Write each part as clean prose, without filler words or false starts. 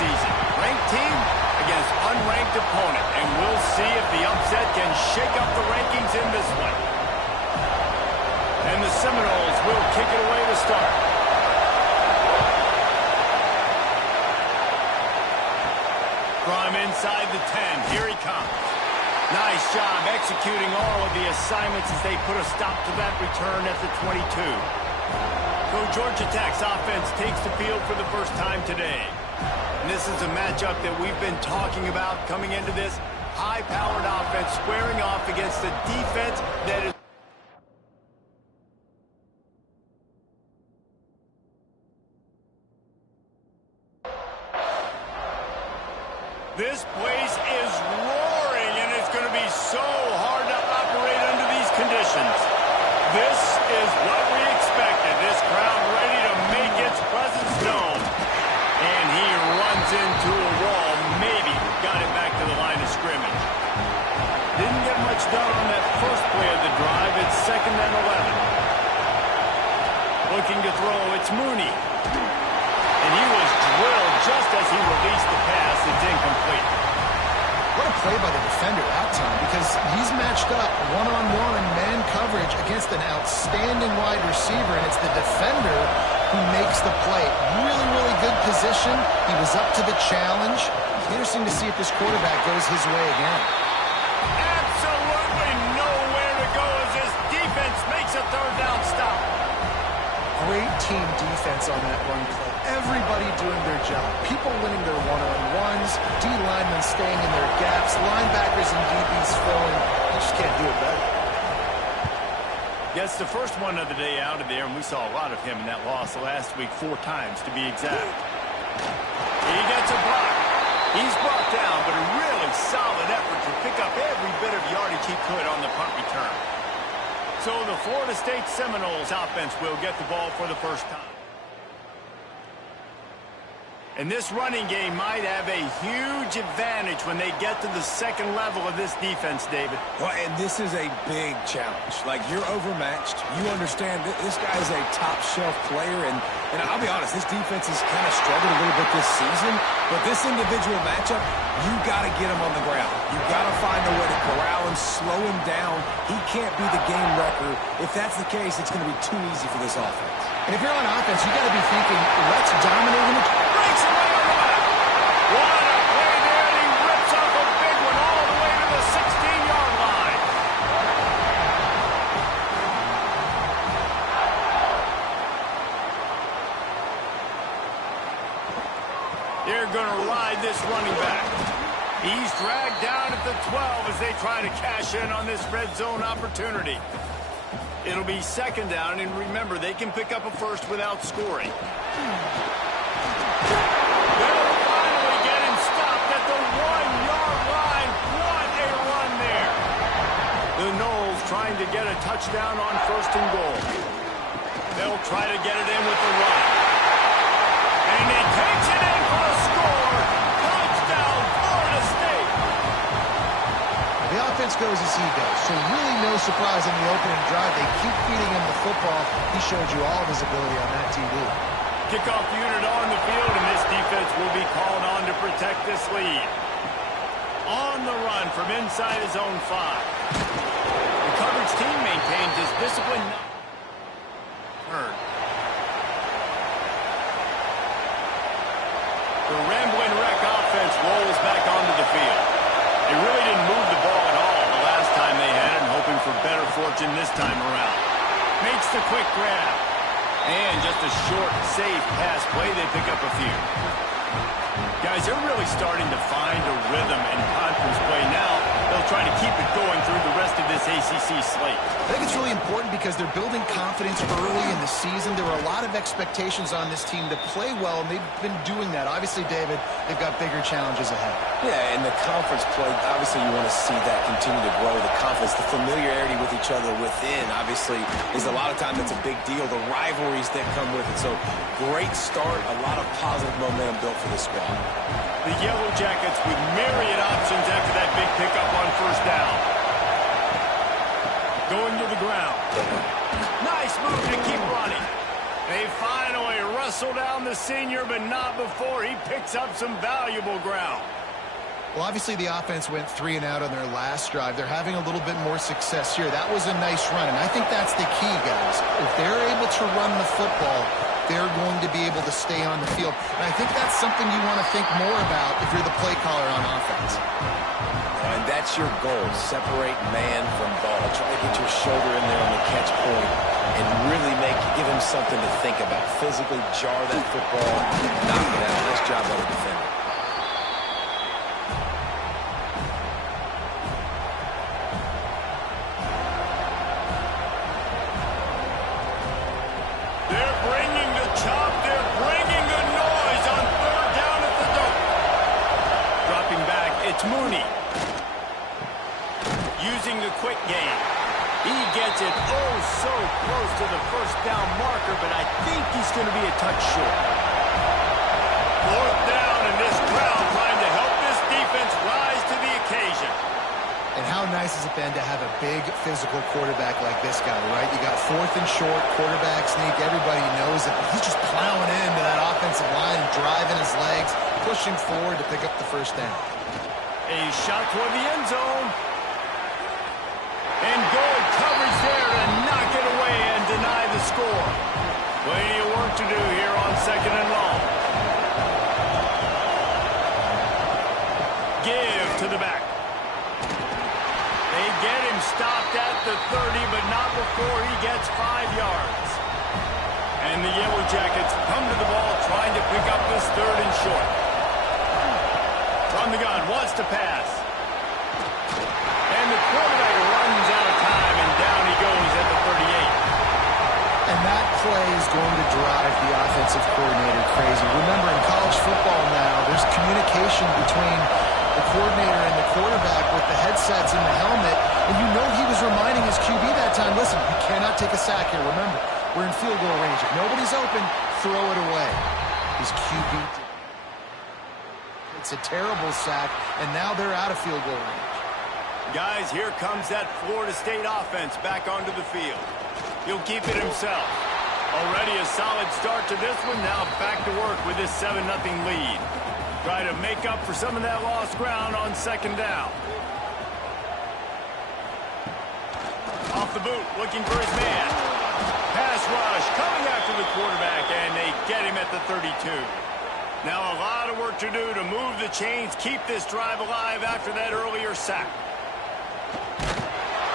season. Ranked team against unranked opponent. And we'll see if the upset can shake up the rankings in this one. And the Seminoles will kick it away to start. From inside the 10, here he comes. Nice job executing all of the assignments as they put a stop to that return at the 22. So Georgia Tech's offense takes the field for the first time today. And this is a matchup that we've been talking about coming into this. High-powered offense squaring off against a defense that is... This place is roaring, and it's going to be so hard to operate under these conditions. This is what we expected. This crowd ready to make its presence known. And he runs into a wall. Maybe got it back to the line of scrimmage. Didn't get much done on that first play of the drive. It's 2nd and 11. Looking to throw, it's Mooney. And he was drilled just as he released the pass. It's incomplete. What a play by the defender that time, because he's matched up one-on-one man coverage against an outstanding wide receiver, and it's the defender who makes the play. Really, really good position. He was up to the challenge. Interesting to see if this quarterback goes his way again. Absolutely nowhere to go as this defense makes a 3rd down stop. Great team defense on that run play. Everybody doing their job. People winning their one-on-ones, D-linemen staying in their gaps, linebackers and DBs filling. You just can't do it better. Gets the first one of the day out of there, and we saw a lot of him in that loss last week, 4 times to be exact. He gets a block. He's brought down, but a really solid effort to pick up every bit of yardage he could on the punt return. So the Florida State Seminoles offense will get the ball for the first time. And this running game might have a huge advantage when they get to the 2nd level of this defense, David. Well, and this is a big challenge. Like, you're overmatched. You understand that this guy is a top-shelf player. And I'll be honest, this defense has kind of struggled a little bit this season. But this individual matchup, you got to get him on the ground. You got to find a way to corral and slow him down. He can't be the game wrecker. If that's the case, it's going to be too easy for this offense. And if you're on offense, you got to be thinking, let's dominate him. Breaks away a run. What a play there, and he rips off a big one all the way to the 16-yard line. They're going to ride this running back. He's dragged down at the 12 as they try to cash in on this red zone opportunity. It'll be 2nd down, and remember, they can pick up a first without scoring. They'll finally get him stopped at the 1-yard line. What a run there. The Noles trying to get a touchdown on 1st and goal. They'll try to get it in with the run. And he takes it in for a score. Touchdown, Florida State. The offense goes as he goes, so really no surprise in the opening drive. They keep feeding him the football. He showed you all of his ability on that TV. Kickoff unit on the field, and this defense will be called on to protect this lead. On the run from inside his own 5. The coverage team maintains his discipline. The Ramblin' Wreck offense rolls back onto the field. They really didn't move the ball at all the last time they had it, and hoping for better fortune this time around. Makes the quick grab. And just a short, safe pass play, they pick up a few. Guys, they're really starting to find a rhythm in conference play now. They'll try to keep it going through the rest of this ACC slate. I think it's really important because they're building confidence early in the season. There were a lot of expectations on this team to play well, and they've been doing that. Obviously, David, they've got bigger challenges ahead. Yeah, and the conference play, obviously you want to see that continue to grow. The confidence, the familiarity with each other within, obviously, is a lot of times that's a big deal. The rivalries that come with it. So, great start, a lot of positive momentum built for this squad. The Yellow Jackets with myriad options after that big pickup on 1st down. Going to the ground. Nice move to keep running. They finally wrestle down the senior, but not before he picks up some valuable ground. Well, obviously the offense went 3 and out on their last drive. They're having a little bit more success here. That was a nice run, and I think that's the key, guys. If they're able to run the football, they're going to be able to stay on the field. And I think that's something you want to think more about if you're the play caller on offense. And that's your goal. Separate man from ball. Try to get your shoulder in there on the catch point and really give him something to think about. Physically jar that football, knock it out. Nice job by the defender. Mooney using the quick game. He gets it oh so close to the first down marker, but I think he's going to be a touch short. 4th down, and this crowd trying to help this defense rise to the occasion. And how nice has it been to have a big physical quarterback like this guy, right? You got 4th and short, quarterback sneak. Everybody knows it, but he's just plowing into that offensive line, driving his legs, pushing forward to pick up the first down. A shot toward the end zone. And good coverage there to knock it away and deny the score. Plenty of work to do here on 2nd and long. Give to the back. They get him stopped at the 30, but not before he gets 5 yards. And the Yellow Jackets come to the ball trying to pick up this 3rd and short. From the gun, wants to pass. And the quarterback runs out of time, and down he goes at the 38. And that play is going to drive the offensive coordinator crazy. Remember, in college football now, there's communication between the coordinator and the quarterback with the headsets and the helmet, and you know he was reminding his QB that time, listen, you cannot take a sack here. Remember, we're in field goal range. If nobody's open, throw it away. His QB did. It's a terrible sack, and now they're out of field goal range. Guys, here comes that Florida State offense back onto the field. He'll keep it himself. Already a solid start to this one. Now back to work with this 7-0 lead. Try to make up for some of that lost ground on 2nd down. Off the boot, looking for his man. Pass rush coming after the quarterback, and they get him at the 32. Now a lot of work to do to move the chains, keep this drive alive after that earlier sack.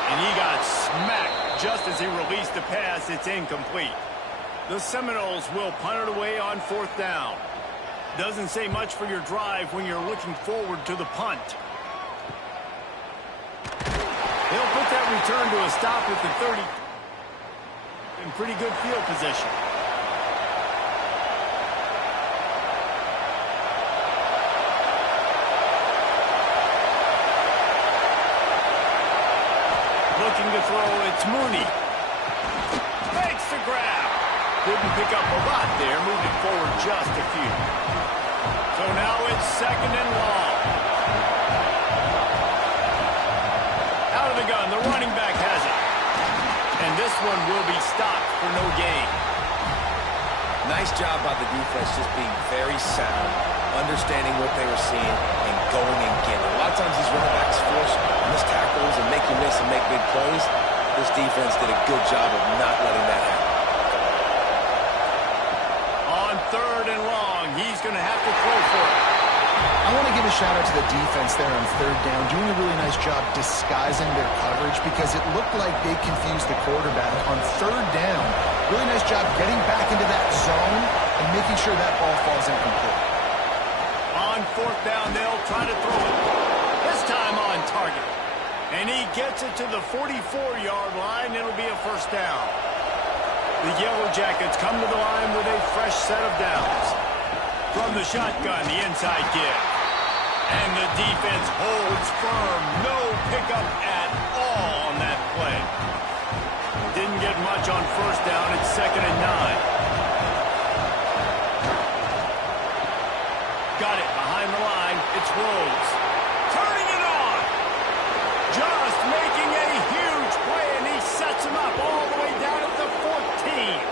And he got smacked just as he released the pass. It's incomplete. The Seminoles will punt it away on 4th down. Doesn't say much for your drive when you're looking forward to the punt. They'll put that return to a stop at the 30. In pretty good field position. Looking to throw, it's Mooney. Makes the grab. Didn't pick up a lot there, moving forward just a few. So now it's 2nd and long. Out of the gun, the running back has it. And this one will be stopped for no gain. Nice job by the defense, just being very sound, understanding what they were seeing, and going and getting it. A lot of times these running backs force missed tackles and make you miss and make big plays. This defense did a good job of not letting that happen. On 3rd and long, he's going to have to throw for it. I want to give a shout out to the defense there on 3rd down, doing a really nice job disguising their coverage because it looked like they confused the quarterback on 3rd down. Really nice job getting back into that zone and making sure that ball falls incomplete. On 4th down, they'll try to throw it. This time on target. And he gets it to the 44-yard line. It'll be a 1st down. The Yellow Jackets come to the line with a fresh set of downs. From the shotgun, the inside give. And the defense holds firm. No pickup at all on that play. Didn't get much on 1st down. It's 2nd and 9. Got it behind the line. It's Rhodes. Turning it on. Just making a huge play, and he sets him up all the way down at the 14.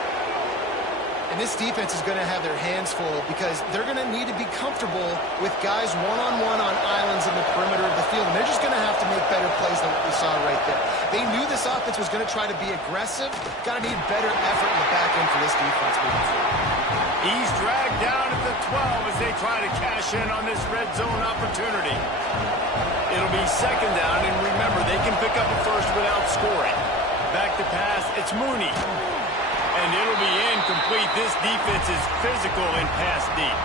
And this defense is going to have their hands full because they're going to need to be comfortable with guys one-on-one on islands in the perimeter of the field. And they're just going to have to make better plays than what we saw right there. They knew this offense was going to try to be aggressive. Got to need better effort in the back end for this defense moving forward. He's dragged down at the 12 as they try to cash in on this red zone opportunity. It'll be second down, and remember, they can pick up a first without scoring. Back to pass, it's Mooney. And it'll be incomplete. This defense is physical and pass deep.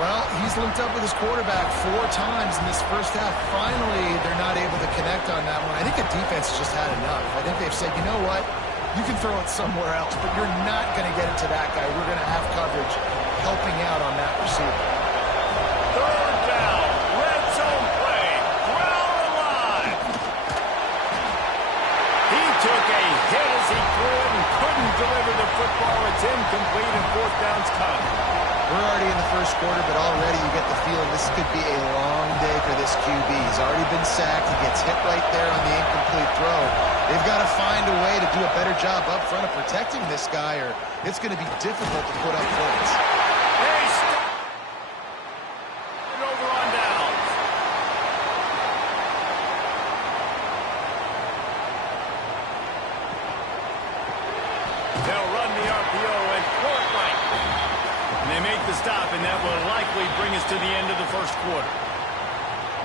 Well, he's linked up with his quarterback 4 times in this first half. Finally, they're not able to connect on that one. I think the defense just had enough. I think they've said, you know what? You can throw it somewhere else, but you're not going to get it to that guy. We're going to have coverage helping out on that receiver. Third down, red zone play, ground alive. He took a hit as he threw it and couldn't deliver the football. It's incomplete and fourth down's coming. We're already in the first quarter, but already you get the feeling this could be a long day for this QB. He's already been sacked. He gets hit right there on the incomplete throw. They've got to find a way to do a better job up front of protecting this guy, or it's going to be difficult to put up points. Hey, stop it over on downs. They'll run the RPO and throw it right. And they make the stop, and that will likely bring us to the end of the first quarter.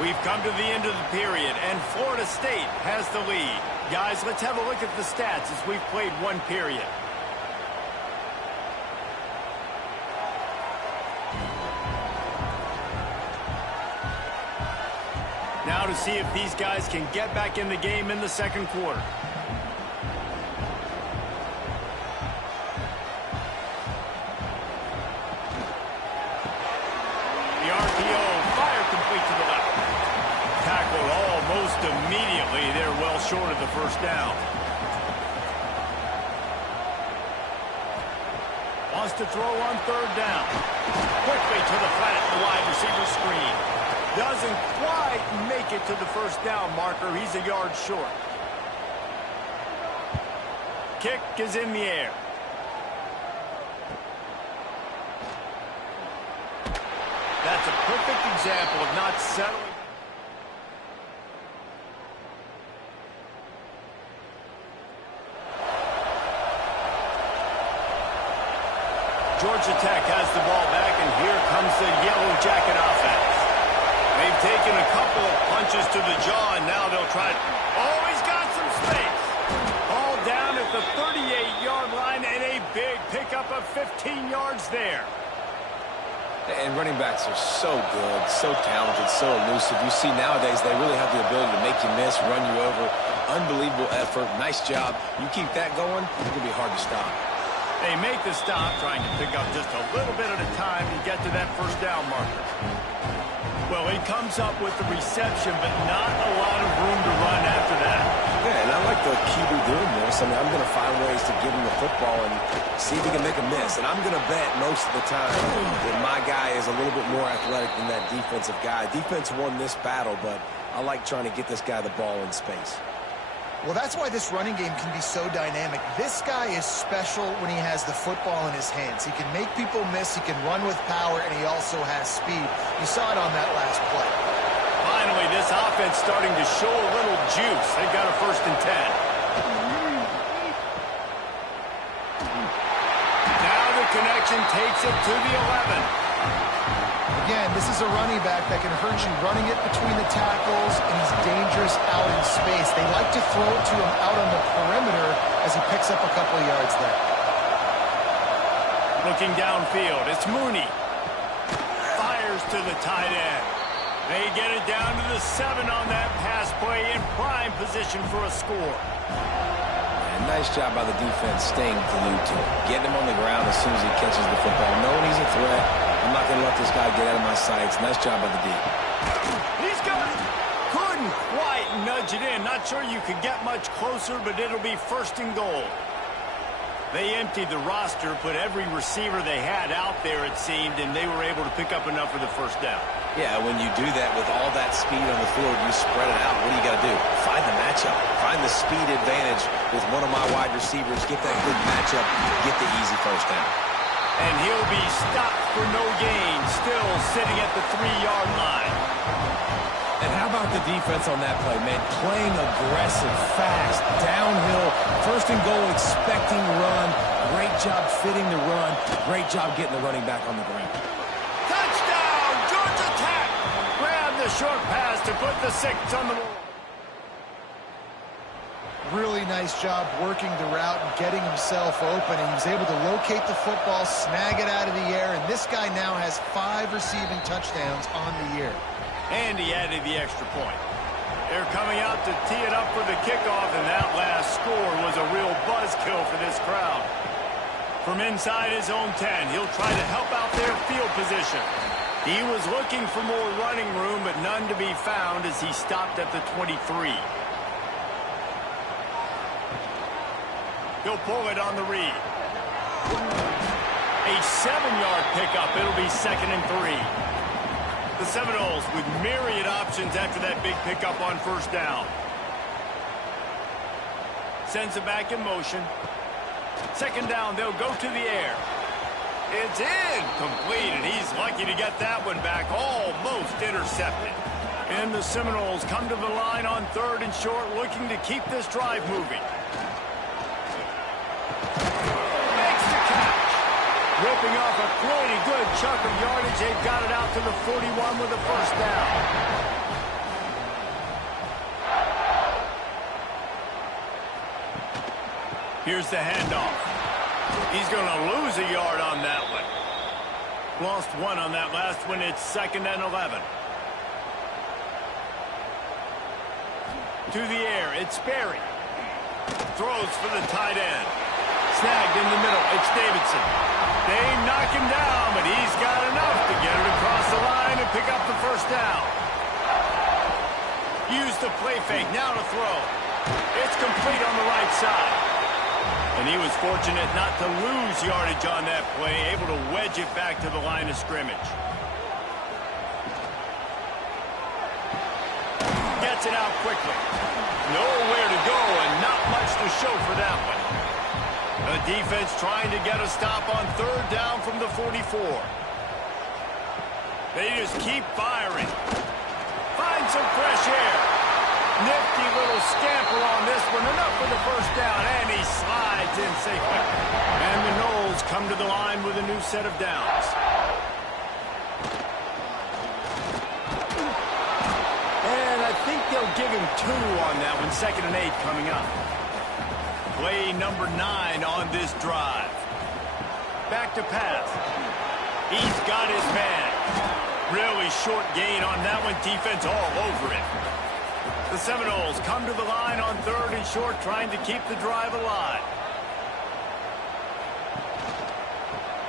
We've come to the end of the period, and Florida State has the lead. Guys, let's have a look at the stats as we've played one period. Now to see if these guys can get back in the game in the second quarter. The RPO, fire complete to the left. Tackled almost immediately. They're well short of the first down. Wants to throw on third down. Quickly to the flat, the wide receiver screen. Doesn't quite make it to the first down marker. He's a yard short. Kick is in the air. That's a perfect example of not settling. Georgia Tech has the ball back, and here comes the Yellow Jacket offense. They've taken a couple of punches to the jaw, and now they'll try to... Oh, he's got some space. Ball down at the 38-yard line, and a big pickup of 15 yards there. And running backs are so good, so talented, so elusive. You see nowadays they really have the ability to make you miss, run you over. Unbelievable effort. Nice job. You keep that going, it's going to be hard to stop. They make the stop, trying to pick up just a little bit at a time to get to that first down marker. Well, he comes up with the reception, but not a lot of room to run after that. Yeah, and I like the QB doing this. I mean, I'm going to find ways to give him the football and see if he can make a miss. And I'm going to bet most of the time that my guy is a little bit more athletic than that defensive guy. Defense won this battle, but I like trying to get this guy the ball in space. Well, that's why this running game can be so dynamic. This guy is special when he has the football in his hands. He can make people miss, he can run with power, and he also has speed. You saw it on that last play. Finally, this offense starting to show a little juice. They've got a 1st and 10. Now the connection takes it to the 11. Again, this is a running back that can hurt you running it between the tackles, and he's dangerous out in space. They like to throw it to him out on the perimeter as he picks up a couple of yards there. Looking downfield, it's Mooney. Fires to the tight end. They get it down to the 7 on that pass play, in prime position for a score. And nice job by the defense staying glued to him. Getting him on the ground as soon as he catches the football. Knowing he's a threat. I'm not going to let this guy get out of my sights. Nice job by the D. He's got it. Couldn't quite nudge it in. Not sure you could get much closer, but it'll be 1st and goal. They emptied the roster, put every receiver they had out there, it seemed, and they were able to pick up enough for the first down. Yeah, when you do that with all that speed on the field, you spread it out. What do you got to do? Find the matchup. Find the speed advantage with one of my wide receivers. Get that good matchup. Get the easy first down. be stopped for no gain, still sitting at the 3-yard line. And how about the defense on that play, man? Playing aggressive, fast, downhill, first and goal, expecting run. Great job fitting the run. Great job getting the running back on the ground. Touchdown, Georgia Tech! Grab the short pass to put the 6 on the board. Really nice job working the route and getting himself open. And he was able to locate the football, snag it out of the air, and this guy now has 5 receiving touchdowns on the year. And he added the extra point. They're coming out to tee it up for the kickoff, and that last score was a real buzzkill for this crowd. From inside his own 10, he'll try to help out their field position. He was looking for more running room, but none to be found as he stopped at the 23. He'll pull it on the read. A 7-yard pickup. It'll be 2nd and 3. The Seminoles with myriad options after that big pickup on first down. Sends it back in motion. 2nd down, they'll go to the air. It's incomplete, and he's lucky to get that one back, almost intercepted. And the Seminoles come to the line on 3rd and short, looking to keep this drive moving. Makes the catch. Ripping off a pretty good chunk of yardage. They've got it out to the 41 with a first down. Here's the handoff. He's going to lose a yard on that one. Lost 1 on that last one. It's 2nd and 11. To the air. It's Sperry. Throws for the tight end. Snagged in the middle. It's Davidson. They knock him down, but he's got enough to get it across the line and pick up the first down. Use the play fake. Now to throw. It's complete on the right side. And he was fortunate not to lose yardage on that play, able to wedge it back to the line of scrimmage. Gets it out quickly. Nowhere to go and not much to show for that one. The defense trying to get a stop on 3rd down from the 44. They just keep firing. Find some fresh air. Nifty little scamper on this one. Enough for the first down, and he slides in safely. And the Noles come to the line with a new set of downs. And I think they'll give him 2 on that one. 2nd and 8 coming up. Play number 9 on this drive. Back to pass. He's got his man. Really short gain on that one. Defense all over it. The Seminoles come to the line on 3rd and short, trying to keep the drive alive.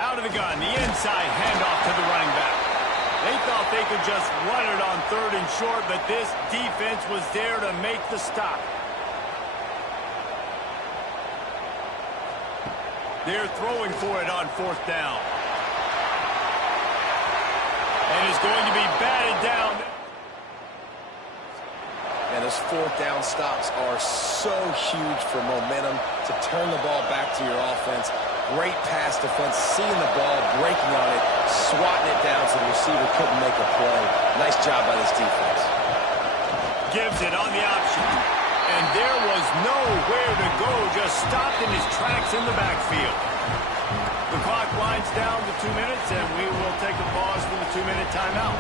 Out of the gun, the inside handoff to the running back. They thought they could just run it on 3rd and short, but this defense was there to make the stop. They're throwing for it on 4th down. And is going to be batted down. And those 4th down stops are so huge for momentum to turn the ball back to your offense. Great pass defense, seeing the ball, breaking on it, swatting it down so the receiver couldn't make a play. Nice job by this defense. Gives it on the option. And there was nowhere to go, just stopped in his tracks in the backfield. The clock winds down to 2 minutes, and we will take a pause for the 2-minute timeout.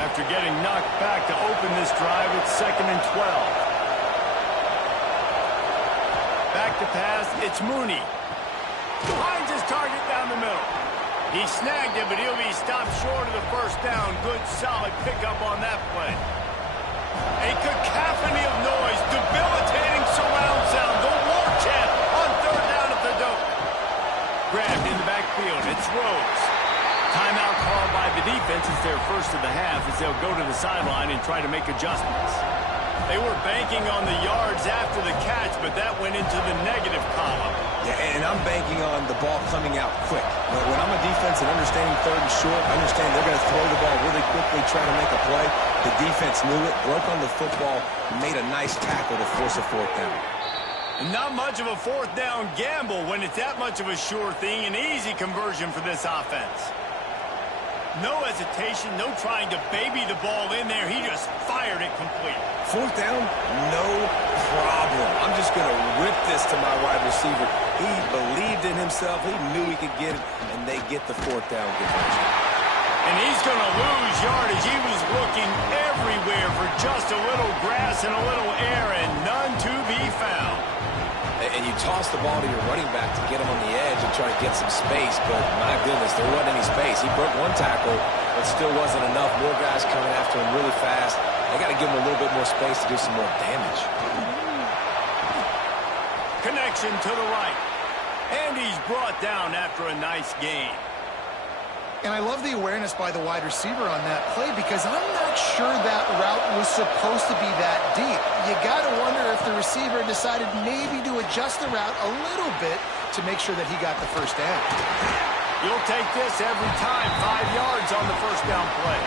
After getting knocked back to open this drive, it's 2nd and 12. Back to pass, it's Mooney. Finds his target down the middle. He snagged it, but he'll be stopped short of the first down. Good, solid pickup on that play. A cacophony of noise, debilitating surround sound. The war chant on 3rd down at the dope. Grabbed in the backfield. It's Rhodes. Timeout called by the defense. It's their first of the half as they'll go to the sideline and try to make adjustments. They were banking on the yards after the catch, but that went into the negative column. Yeah, and I'm banking on the ball coming out quick. When I'm a defense and understanding 3rd and short, I understand they're going to throw the ball really quickly, trying to make a play. The defense knew it, broke on the football, made a nice tackle to force a 4th down. And not much of a fourth down gamble when it's that much of a sure thing, an easy conversion for this offense. No hesitation, no trying to baby the ball in there. He just fired it complete. Fourth down, no problem. I'm just going to rip this to my wide receiver. He believed in himself. He knew he could get it, and they get the fourth down conversion. And he's going to lose yardage. He was looking everywhere for just a little grass and a little air, and none to be found. And you toss the ball to your running back to get him on the edge and try to get some space, but my goodness, there wasn't any space. He broke one tackle, but still wasn't enough. More guys coming after him really fast. They got to give him a little bit more space to do some more damage. Connection to the right. And he's brought down after a nice gain. And I love the awareness by the wide receiver on that play because I'm not sure that route was supposed to be that deep. You got to wonder if the receiver decided maybe to adjust the route a little bit to make sure that he got the first down. You'll take this every time. 5 yards on the first down play.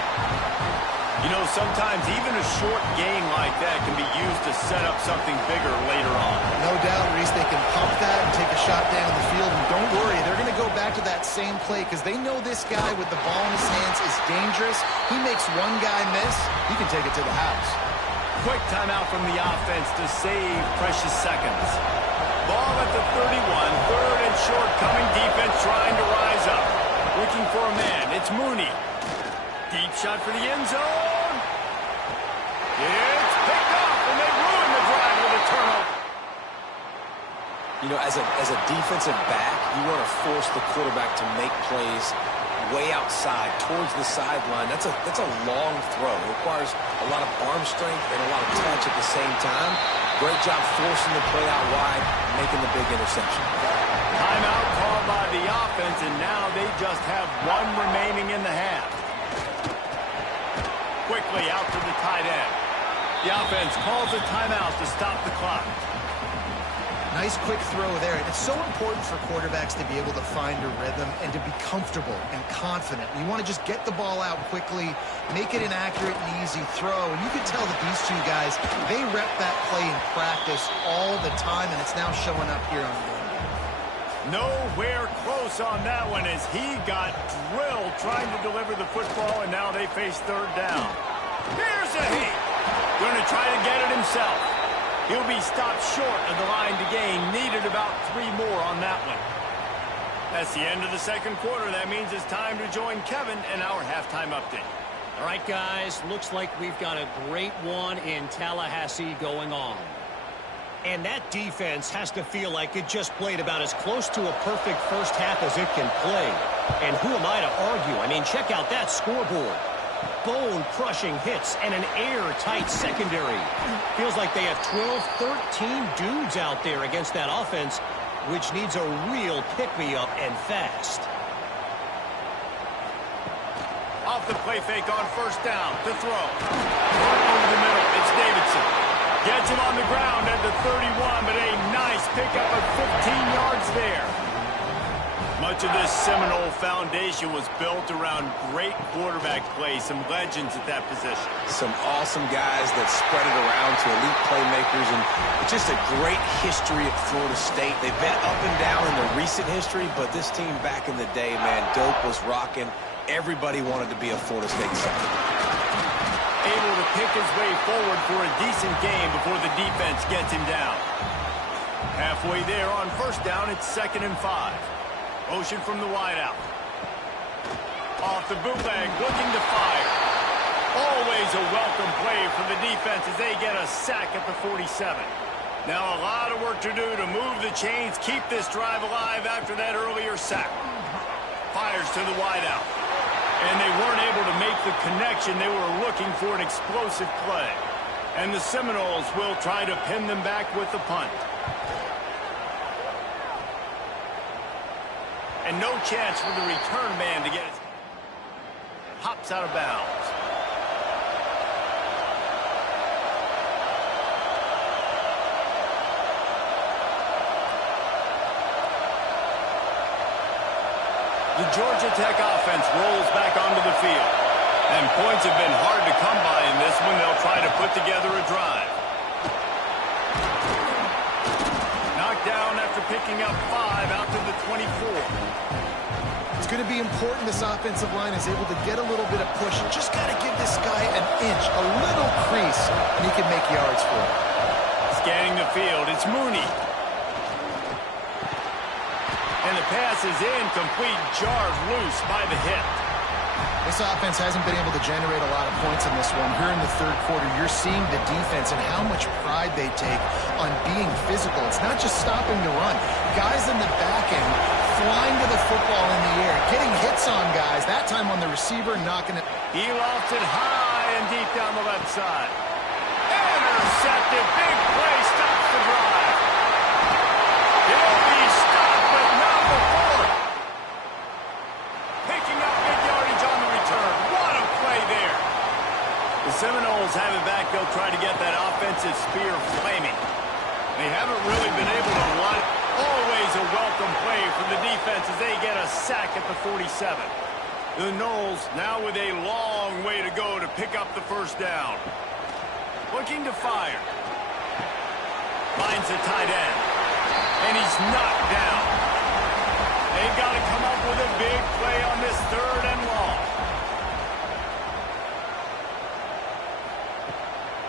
You know, sometimes even a short gain like that can be used to set up something bigger later on. No doubt, Reese, they can pump that and take a shot down the field. And don't worry, they're going to go back to that same play because they know this guy with the ball in his hands is dangerous. He makes one guy miss, he can take it to the house. Quick timeout from the offense to save precious seconds. Ball at the 31, third and short, coming defense trying to rise up. Looking for a man, it's Mooney. Deep shot for the end zone. It's picked off, and they ruin the drive with a turnover. You know, as a defensive back, you want to force the quarterback to make plays way outside, towards the sideline. That's a long throw. It requires a lot of arm strength and a lot of touch at the same time. Great job forcing the play out wide, making the big interception. Timeout called by the offense, and now they just have one remaining in the half. Quickly out to the tight end. The offense calls a timeout to stop the clock. Nice quick throw there. And it's so important for quarterbacks to be able to find a rhythm and to be comfortable and confident. You want to just get the ball out quickly, make it an accurate and easy throw. And you can tell that these two guys, they rep that play in practice all the time, and it's now showing up here on the game. Nowhere close on that one as he got drilled trying to deliver the football, and now they face third down. Here's a heat. Going to try to get it himself. He'll be stopped short of the line to gain. Needed about 3 more on that one. That's the end of the second quarter. That means it's time to join Kevin in our halftime update. All right, guys, looks like we've got a great one in Tallahassee going on. And that defense has to feel like it just played about as close to a perfect first half as it can play. And who am I to argue? I mean, check out that scoreboard. Bone-crushing hits and an airtight secondary. Feels like they have 12, 13 dudes out there against that offense, which needs a real pick-me-up and fast. Off the play fake on first down to throw. Over the middle, it's Davidson. Gets him on the ground at the 31, but a nice pickup of 15 yards there. Much of this Seminole foundation was built around great quarterback play, some legends at that position. Some awesome guys that spread it around to elite playmakers, and just a great history at Florida State. They've been up and down in their recent history, but this team back in the day, man, dope was rocking. Everybody wanted to be a Florida State Seminole. Able to pick his way forward for a decent game before the defense gets him down. Halfway there on first down, it's 2nd and 5. Motion from the wideout. Off the bootleg, looking to fire. Always a welcome play for the defense as they get a sack at the 47. Now a lot of work to do to move the chains, keep this drive alive after that earlier sack. Fires to the wideout. And they weren't able to make the connection. They were looking for an explosive play. And the Seminoles will try to pin them back with the punt. And no chance for the return man to get it. Hops out of bounds. The Georgia Tech offense rolls back onto the field. And points have been hard to come by in this one. They'll try to put together a drive. picking up 5 out to the 24. It's going to be important this offensive line is able to get a little bit of push. Just got to give this guy an inch, a little crease, and he can make yards for it. Scanning the field, it's Mooney. And the pass is incomplete, jarred loose by the hip. This offense hasn't been able to generate a lot of points in this one. Here in the third quarter, you're seeing the defense and how much pride they take on being physical. It's not just stopping the run. Guys in the back end flying to the football in the air, getting hits on guys, that time on the receiver, knocking it. He lofts it high and deep down the left side. Intercepted. Big play stops the drive. He'll be stopped, but not before. Picking up big yardage on the return. What a play there. The Seminoles have it back. They'll try to get that offensive spear flaming. They haven't really been able to run. Always a welcome play from the defense as they get a sack at the 47. The Noles now with a long way to go to pick up the first down. Looking to fire. Finds the tight end. And he's knocked down. They've got to come up with a big play on this 3rd and long.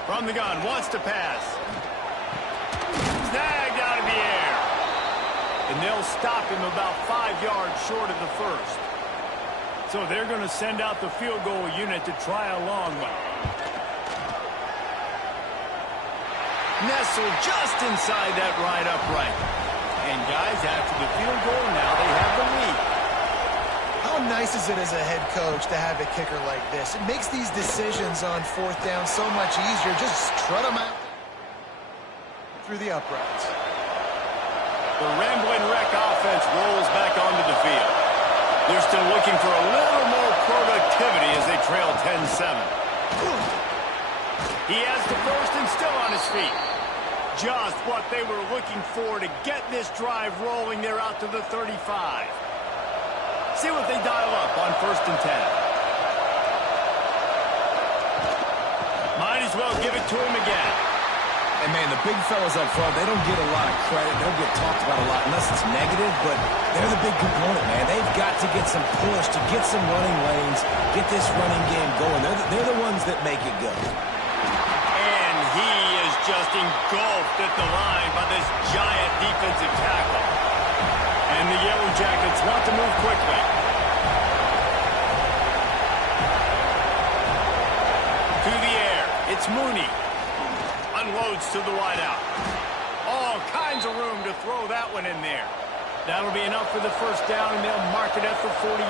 From the gun, wants to pass. Snagged out of the air. And they'll stop him about 5 yards short of the first. So they're going to send out the field goal unit to try a long one. Nestled just inside that right upright. And guys, after the field goal, now they have the lead. How nice is it as a head coach to have a kicker like this? It makes these decisions on 4th down so much easier. Just strut them out through the uprights. The Ramblin' Wreck offense rolls back onto the field. They're still looking for a little more productivity as they trail 10-7. He has the first and still on his feet. Just what they were looking for to get this drive rolling. They're out to the 35. See what they dial up on 1st and 10. Might as well give it to him again. And, man, the big fellas up front, they don't get a lot of credit. They don't get talked about a lot unless it's negative, but they're the big component, man. They've got to get some push, to get some running lanes, get this running game going. They're the ones that make it go. And he is just engulfed at the line by this giant defensive tackle. And the Yellow Jackets want to move quickly. To the air, it's Mooney. Unloads to the wideout. All kinds of room to throw that one in there. That'll be enough for the first down, and they'll mark it at the 48.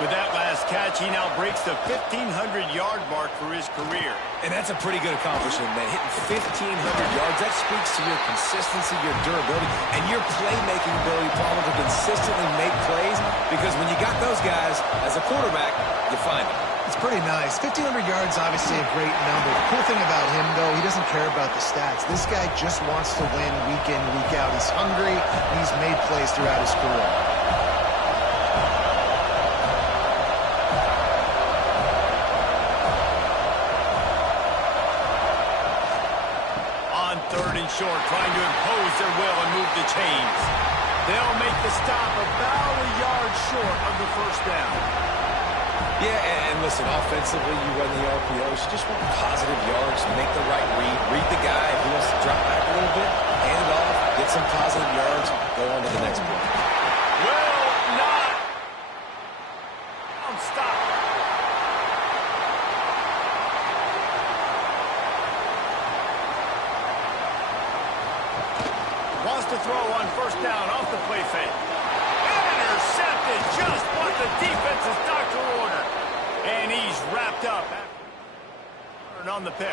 With that last catch, he now breaks the 1,500-yard mark for his career. And that's a pretty good accomplishment, man. Hitting 1,500 yards, that speaks to your consistency, your durability, and your playmaking ability, Paul, to consistently make plays. Because when you got those guys, as a quarterback, you find them. It's pretty nice. 1,500 yards, obviously a great number. The cool thing about him, though, he doesn't care about the stats. This guy just wants to win week in, week out. He's hungry, and he's made plays throughout his career. On 3rd and short, trying to impose their will and move the chains. They'll make the stop about a yard short of the first down. Yeah, and listen, offensively, you run the RPOs. You just want positive yards, make the right read the guy. If he wants to drop back a little bit, hand it off, get some positive yards, go on to the next play. Will not stop. Wants to throw on 1st down off the play fake. Intercepted, just what the defense's doctor ordered. And he's wrapped up on the pick.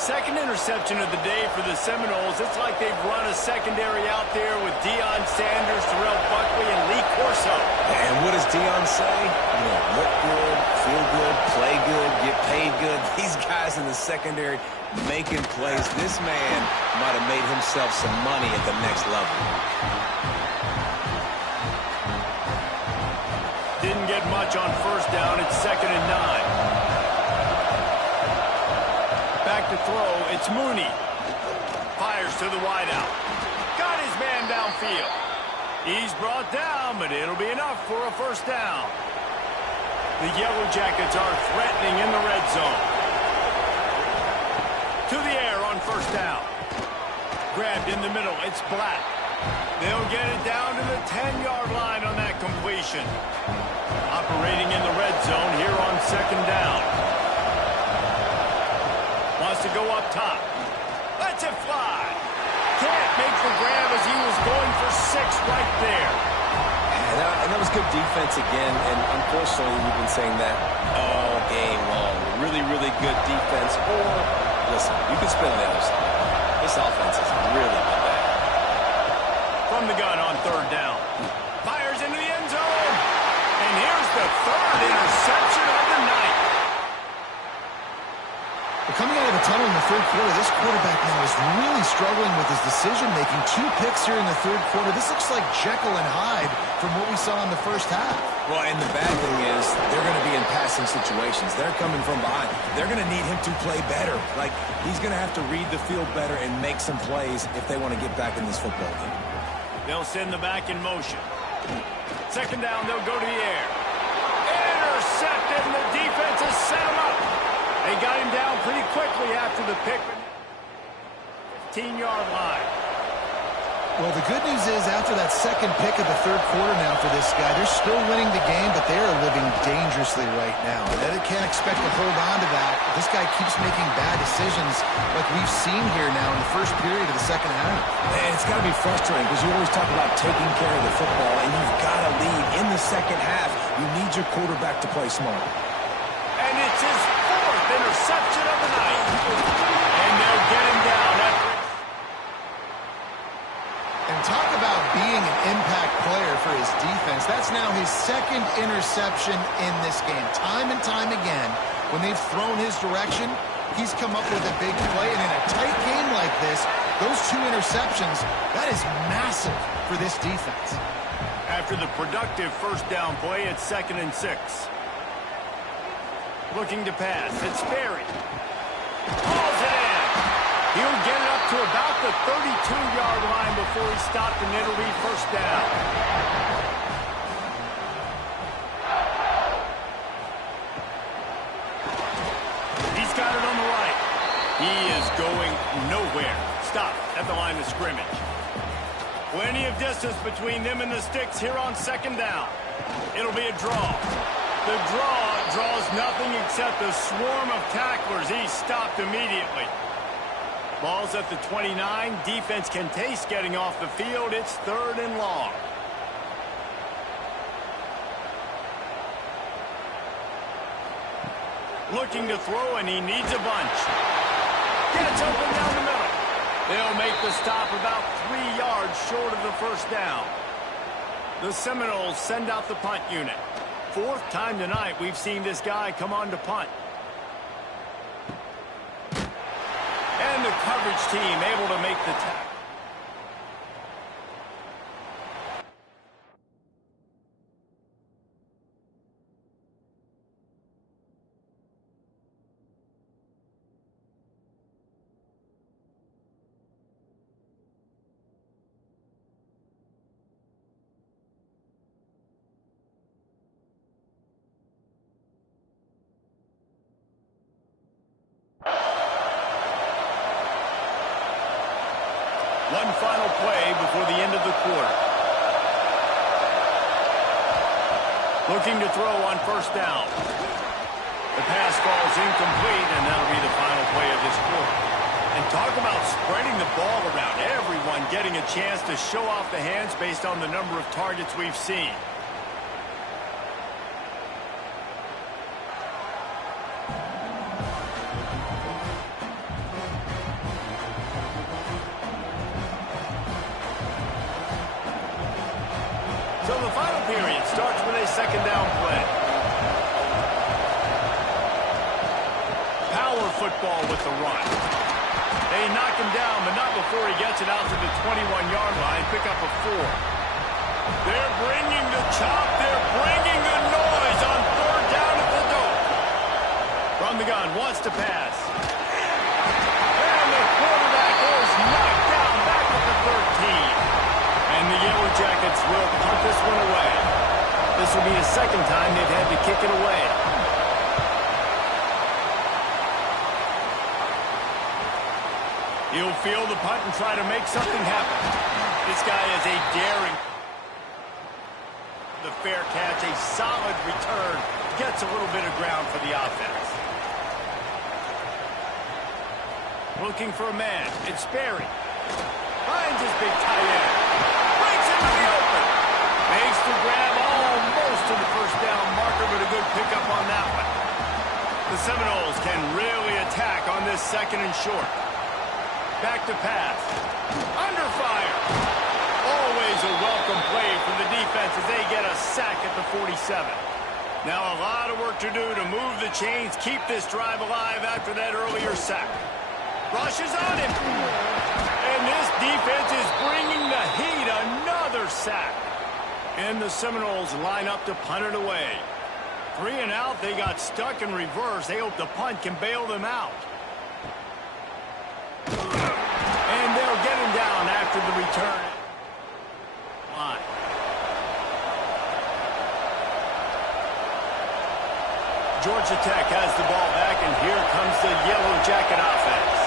Second interception of the day for the Seminoles. It's like they've run a secondary out there with Deion Sanders, Terrell Buckley, and Lee Corso. And what does Deion say? You know, look good, feel good, play good, get paid good. These guys in the secondary making plays. This man might have made himself some money at the next level. Didn't get much on 1st down. It's 2nd and 9. Back to throw. It's Mooney. Fires to the wideout. downfield. He's brought down, but it'll be enough for a first down. The Yellow Jackets are threatening in the red zone. To the air on first down. Grabbed in the middle. It's Black. They'll get it down to the 10-yard line on that completion. Operating in the red zone here on second down. Wants to go up top. Lets it fly. Can't make the grab as he was going for 6 right there. And that was good defense again, and unfortunately we've been saying that all game long. Really, really good defense. Or, listen, you can spin on the other side. This offense is really bad. From the gun on third down. Fires into the end zone. And here's the third interception of the night. Well, coming out of the tunnel in the third quarter, this quarterback now is really struggling with his decision-making. 2 picks here in the third quarter. This looks like Jekyll and Hyde from what we saw in the first half. Well, and the bad thing is they're going to be in passing situations. They're coming from behind. They're going to need him to play better. Like, he's going to have to read the field better and make some plays if they want to get back in this football game. They'll send the back in motion. Second down, they'll go to the air. Intercepted, and the defense has set him up. They got him down pretty quickly after the pick. 15-yard line. Well, the good news is after that second pick of the third quarter now for this guy, they're still winning the game, but they are living dangerously right now. And they can't expect to hold on to that. This guy keeps making bad decisions like we've seen here now in the first period of the second half. And it's got to be frustrating because you always talk about taking care of the football, and you've got to lead in the second half. You need your quarterback to play smart. And it's his 4th interception of the night. And they'll get him down after. And talk about being an impact player for his defense. That's now his 2nd interception in this game. Time and time again, when they've thrown his direction, he's come up with a big play. And in a tight game like this, those 2 interceptions, that is massive for this defense. After the productive first down play, it's 2nd and 6. Looking to pass. It's Sperry. Pulls it in. He'll get it up to about the 32-yard line before he's stopped, and it'll be first down. He's got it on the right. He is going nowhere. Stop at the line of scrimmage. Plenty of distance between them and the sticks here on second down. It'll be a draw. The draw draws nothing except a swarm of tacklers. He's stopped immediately. Ball's at the 29. Defense can taste getting off the field. It's 3rd and long. Looking to throw, and he needs a bunch. Gets open down the middle. They'll make the stop about 3 yards short of the first down. The Seminoles send out the punt unit. 4th time tonight we've seen this guy come on to punt. And the coverage team able to make the tackle. One final play before the end of the quarter. Looking to throw on first down. The pass falls incomplete, and that'll be the final play of this quarter. And talk about spreading the ball around. Everyone getting a chance to show off the hands based on the number of targets we've seen. So the final period starts with a second down play. Power football with the run. They knock him down, but not before he gets it out to the 21-yard line. Pick up a 4. They're bringing the chop. They're bringing the noise on 3rd down at the dope. From the gun, wants to pass. And the quarterback is knocked down back at the 13. And kick it away. He'll field the punt and try to make something happen. This guy is a daring. The fair catch, a solid return. Gets a little bit of ground for the offense. Looking for a man. It's Sperry. Finds his big tight end. Breaks into the open. Makes the grab almost to the first down marker, but a good pickup on that one. The Seminoles can really attack on this 2nd and short. Back to pass. Under fire. Always a welcome play from the defense as they get a sack at the 47. Now a lot of work to do to move the chains, keep this drive alive after that earlier sack. Rushes on him. And this defense is bringing the heat. Another sack. And the Seminoles line up to punt it away. 3 and out. They got stuck in reverse. They hope the punt can bail them out. And they'll get him down after the return. Line. Georgia Tech has the ball back, and here comes the Yellow Jacket offense.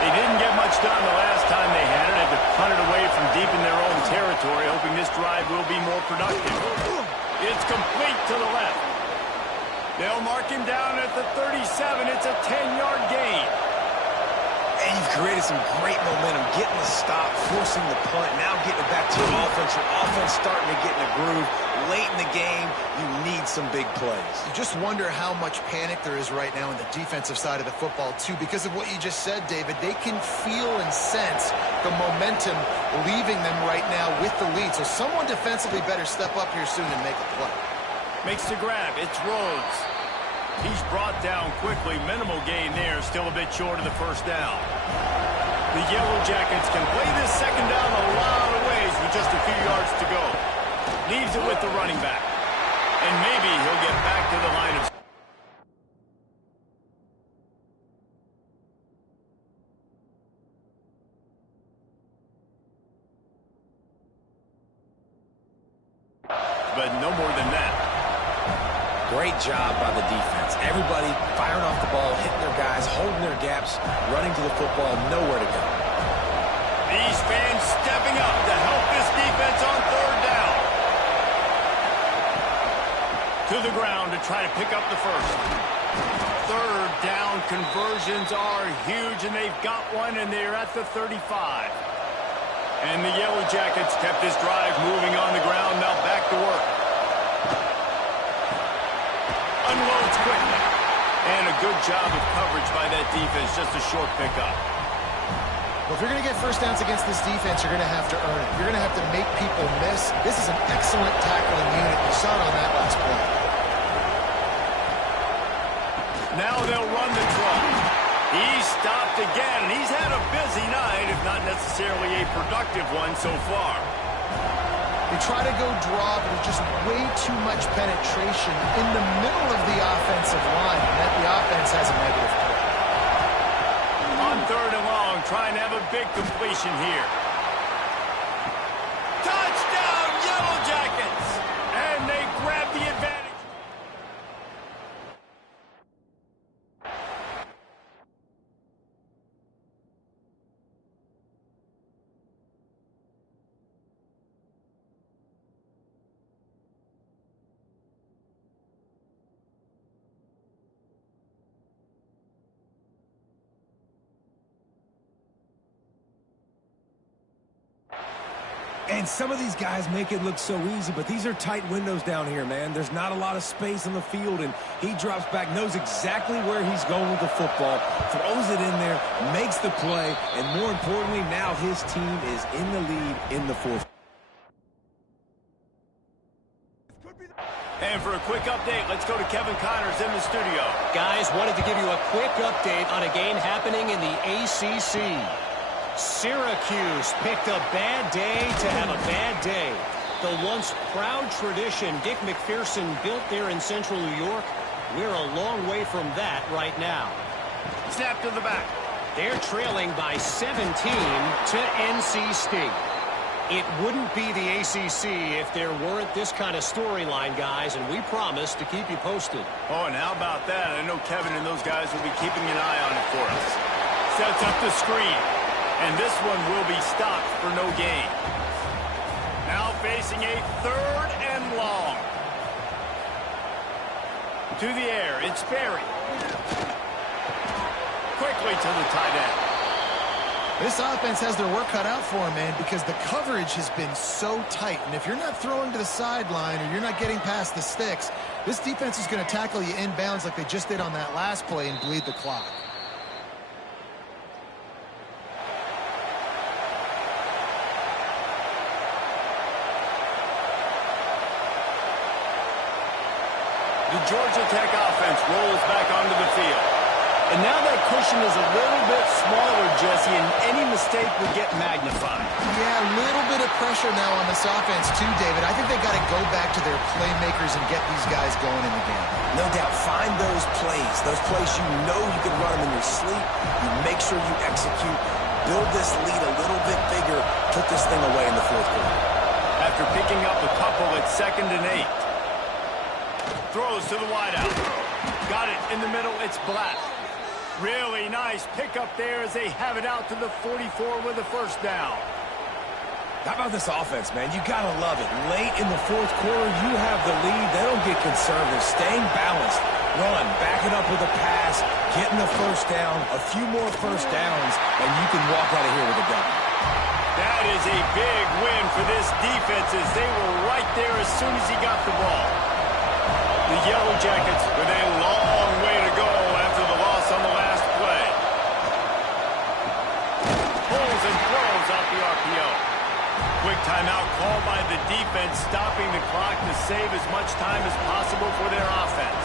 They didn't get much done the last time they had it. Had to punt it away from deep in their own territory, hoping this drive will be more productive. It's complete to the left. They'll mark him down at the 37. It's a 10-yard gain. And you've created some great momentum, getting the stop, forcing the punt, now getting it back to your offense. Your offense starting to get in a groove. Late in the game, you need some big plays. You just wonder how much panic there is right now on the defensive side of the football, too, because of what you just said, David. They can feel and sense the momentum leaving them right now with the lead. So someone defensively better step up here soon and make a play. Makes the grab. It's Rhodes. He's brought down quickly. Minimal gain there. Still a bit short of the first down. The Yellow Jackets can play this 2nd down a lot of ways with just a few yards to go. Leaves it with the running back. And maybe he'll get back to the line of... But no more than that. Great job by the defense. Everybody firing off the ball, hitting their guys, holding their gaps, running to the football, nowhere to go. These fans stepping up to help this defense on 3rd down. To the ground to try to pick up the first. 3rd down conversions are huge, and they've got one, and they're at the 35. And the Yellow Jackets kept this drive moving on the ground. Now back to work. Unloads quickly. And a good job of coverage by that defense. Just a short pickup. Well, if you're going to get first downs against this defense, you're going to have to earn it. You're going to have to make people miss. This is an excellent tackling unit. You saw it on that last play. Now they'll run the draw. He's stopped again, and he's had a busy night, if not necessarily a productive one so far. They try to go draw, but there's just way too much penetration in the middle of the offensive line, and that the offense has a negative play. On 3rd and long, trying to have a big completion here. Touchdown, Yellow Jackets! And they grab the advantage. And some of these guys make it look so easy, but these are tight windows down here, man. There's not a lot of space on the field, and he drops back, knows exactly where he's going with the football, throws it in there, makes the play, and more importantly, now his team is in the lead in the 4th. And for a quick update, let's go to Kevin Connors in the studio. Guys, wanted to give you a quick update on a game happening in the ACC. Syracuse picked a bad day to have a bad day. The once proud tradition Dick McPherson built there in central New York, we're a long way from that right now. Snap to the back. They're trailing by 17 to NC State. It wouldn't be the ACC if there weren't this kind of storyline, guys, and we promise to keep you posted. Oh, and how about that? I know Kevin and those guys will be keeping an eye on it for us. Sets up the screen, and this one will be stopped for no gain. Now facing a 3rd and long. To the air, it's Berry. Quickly to the tight end. This offense has their work cut out for them, man, because the coverage has been so tight. And if you're not throwing to the sideline or you're not getting past the sticks, this defense is going to tackle you inbounds like they just did on that last play and bleed the clock. The Georgia Tech offense rolls back onto the field. And now that cushion is a little bit smaller, Jesse, and any mistake would get magnified. Yeah, a little bit of pressure now on this offense too, David. I think they got to go back to their playmakers and get these guys going in the game. No doubt. Find those plays you know you can run them in your sleep. You make sure you execute. Build this lead a little bit bigger. Put this thing away in the 4th quarter. After picking up a couple at 2nd and 8. Throws to the wideout. Got it in the middle. It's Black. Really nice pickup there as they have it out to the 44 with a 1st down. How about this offense, man? You got to love it. Late in the 4th quarter, you have the lead. They don't get conservative. Staying balanced. Run. Back it up with a pass. Getting the 1st down. A few more 1st downs, and you can walk out of here with a W. That is a big win for this defense as they were right there as soon as he got the ball. The Yellow Jackets with a long way to go after the loss on the last play. Pulls and throws out the RPO. Quick timeout called by the defense, stopping the clock to save as much time as possible for their offense.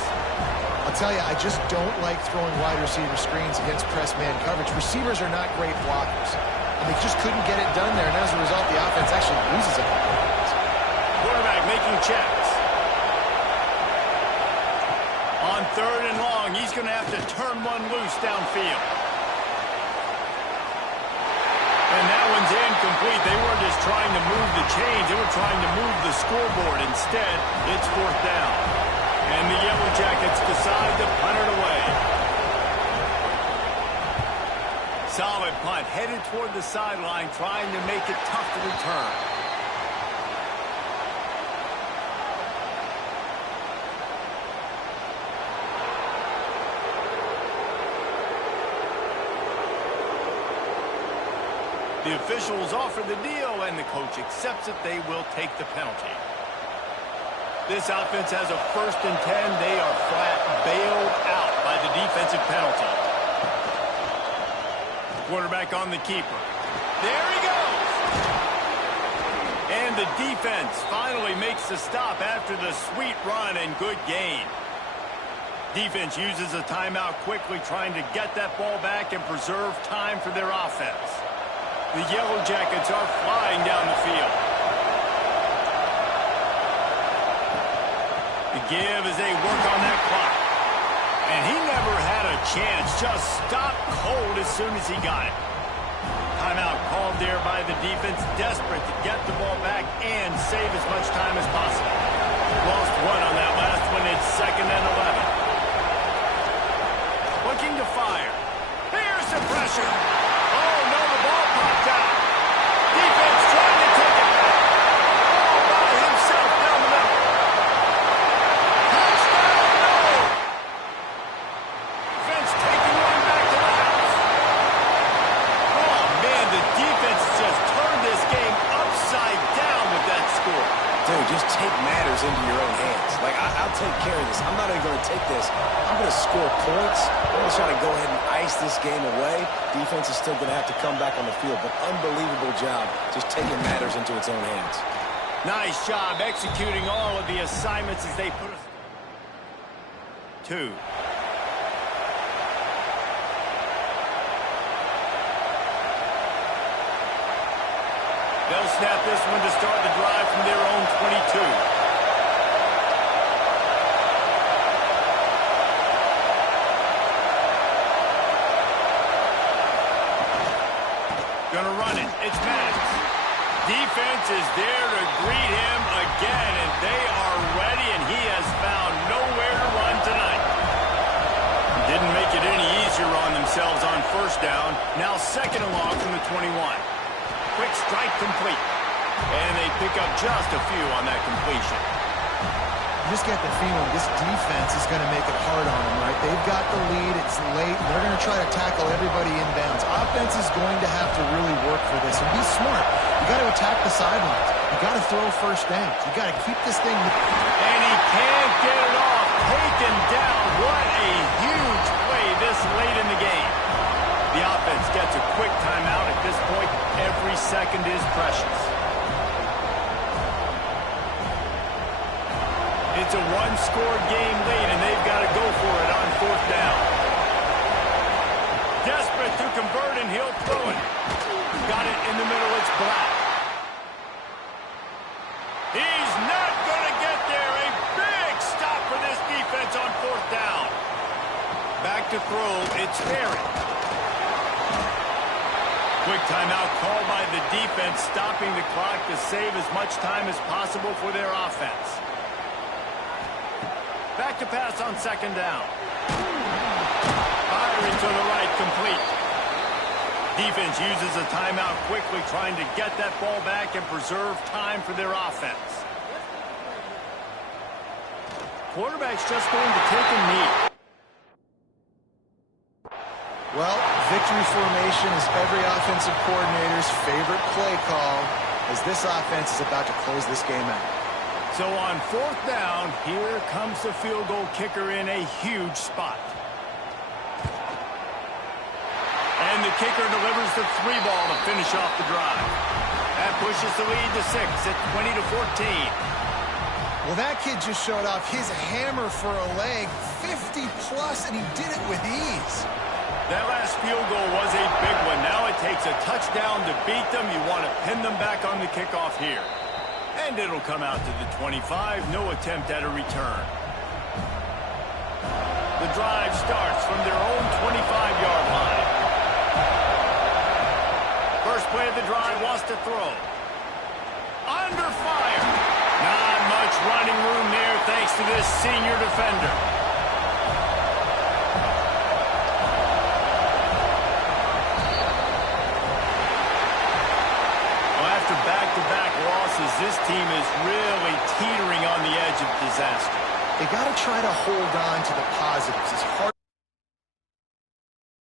I'll tell you, I just don't like throwing wide receiver screens against press man coverage. Receivers are not great blockers, and they just couldn't get it done there, and as a result, the offense actually loses a couple of points. Quarterback making checks. On 3rd and long, he's going to have to turn one loose downfield. And that one's incomplete. They weren't just trying to move the chains. They were trying to move the scoreboard. Instead, it's 4th down. And the Yellow Jackets decide to punt it away. Solid punt, headed toward the sideline, trying to make it tough to return. The officials offer the deal, and the coach accepts it. They will take the penalty. This offense has a 1st and 10. They are flat bailed out by the defensive penalty. Quarterback on the keeper. There he goes! And the defense finally makes the stop after the sweet run and good gain. Defense uses a timeout quickly, trying to get that ball back and preserve time for their offense. The Yellow Jackets are flying down the field. The give as they work on that clock. And he never had a chance. Just stopped cold as soon as he got it. Timeout called there by the defense, desperate to get the ball back and save as much time as possible. Lost one on that last one. It's 2nd and 11. Looking to fire. Here's the pressure. Oh, no, the ball popped out. Defense trying to take it back. All by himself down the middle. Touchdown, no. Defense taking one back to the house. Oh, man, the defense just turned this game upside down with that score. Dude, just take matters into your own hands. Like, I'll take care of this. I'm not even going to take this. I'm going to score points. I'm going to try to go ahead and ice this game away. Defense is still going to have to come back on the field, but unbelievable job just taking matters into its own hands. Nice job executing all of the assignments as they put us. 2. They'll snap this one to start the drive from their own 22. Gonna run it. It's Maddox. defense is there to greet him again, and they are ready, and he has found nowhere to run tonight. Didn't make it any easier on themselves on first down. Now second and long from the 21. Quick strike complete. And they pick up just a few on that completion. You just get the feeling this defense is going to make it hard on them, right? They've got the lead. It's late. They're going to try to tackle everybody inbounds. Offense is going to have to really work for this and be smart. You got to attack the sidelines. You got to throw first downs. You got to keep this thing. And he can't get it off. Taken down. What a huge play this late in the game. The offense gets a quick timeout at this point. Every second is precious. It's a one-score game late, and they've got to go for it on fourth down. Desperate to convert, and he'll throw it. Got it in the middle. It's Black. He's not going to get there. A big stop for this defense on fourth down. Back to throw. It's Ferry. Quick timeout called by the defense, stopping the clock to save as much time as possible for their offense. Back to pass on second down. Firing to the right, complete. Defense uses a timeout quickly, trying to get that ball back and preserve time for their offense. Quarterback's just going to take a knee. Well, victory formation is every offensive coordinator's favorite play call as this offense is about to close this game out. So on fourth down, here comes the field goal kicker in a huge spot. And the kicker delivers the 3 ball to finish off the drive. That pushes the lead to 6 at 20-14. Well, that kid just showed off his hammer for a leg, 50-plus, and he did it with ease. That last field goal was a big one. Now it takes a touchdown to beat them. You want to pin them back on the kickoff here. And it'll come out to the 25. No attempt at a return. The drive starts from their own 25-yard line. First play of the drive wants to throw. Under fire. Not much running room there thanks to this senior defender. Back-to-back losses, this team is really teetering on the edge of disaster. They got to try to hold on to the positives as hard